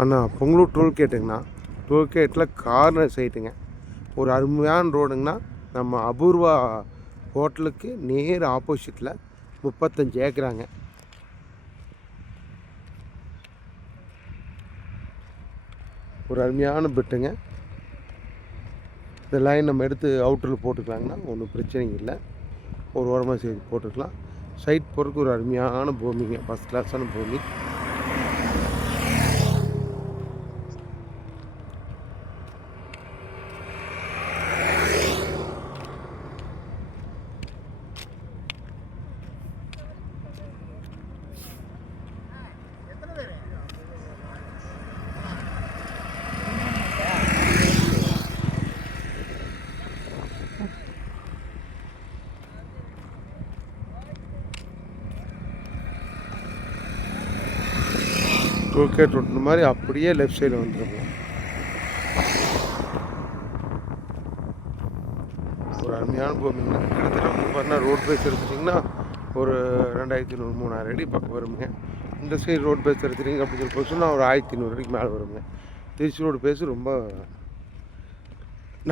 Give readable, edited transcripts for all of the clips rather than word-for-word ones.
அண்ணா Pongalur டோல்கேட்டுங்கண்ணா. டோல்கேட்டில் corner சைட்டுங்க. ஒரு அருமையான ரோடுங்கண்ணா. நம்ம அபூர்வா ஹோட்டலுக்கு நேர் ஆப்போசிட்டில் 35 ஏக்கராங்க. ஒரு அருமையான பிட்டுங்க. இந்த லைன் நம்ம எடுத்து அவுட்டரில் போட்டுக்கலாங்கன்னா ஒன்றும் பிரச்சனைங்க இல்லை. ஒரு ஓரமாக சேர்த்து போட்டுக்கலாம். சைட் போகிறதுக்கு ஒரு அருமையான பூமிங்க, ஃபஸ்ட் கிளாஸான பூமி. டோல்கேட் ரோட்டு மாதிரி அப்படியே லெஃப்ட் சைடில் வந்துடுங்க. ஒரு அருமையான பூமிங்க. கிட்டத்தட்ட வந்து பார்த்தீங்கன்னா ரோட் பேஸ் எடுத்துட்டிங்கன்னா ஒரு 2200 3000 அடி பக்கம் வருங்க. இந்த சைடு ரோட் பேஸ் எடுத்துட்டிங்க அப்படின்னு சொல்லி சொன்னால் ஒரு 1500 அடிக்கு மேலே வருங்க. திருச்சி ரோடு பேஸ் ரொம்ப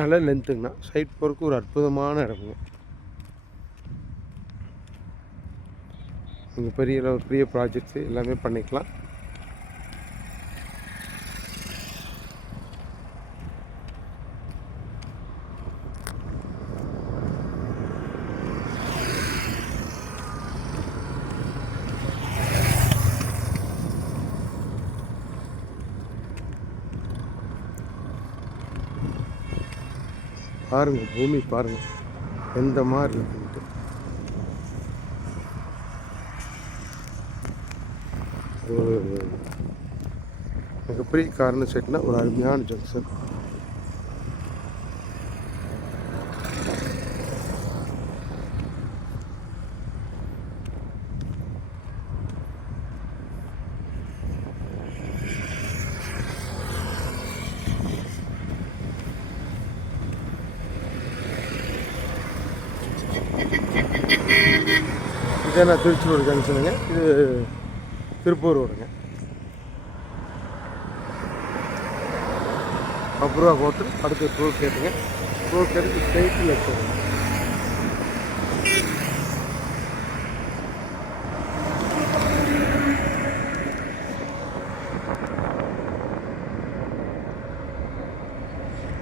நல்ல லென்த்துங்கண்ணா. சைட் போகிறதுக்கு ஒரு அற்புதமான இடமுங்க. நீங்கள் பெரிய ப்ராஜெக்ட்ஸு எல்லாமே பண்ணிக்கலாம். பாருங்கள், பூமி பாருங்கள் எந்த மாதிரி இருக்குன்ட்டு. ஒரு மிகப்பெரிய கார்னர் செட்னா ஒரு அருமையான ஜங்ஷன். இதே நான் திருச்சி ரோடு ஜங்ஷனுங்க. இது திருப்பூர் ரோடுங்க. அபூர்வா ஹோட்டல் அடுத்து டோல்கேட்டுங்க. டோல்கேட்டுக்கு ஸ்ட்ரெயிட்டில் வச்சுருங்க.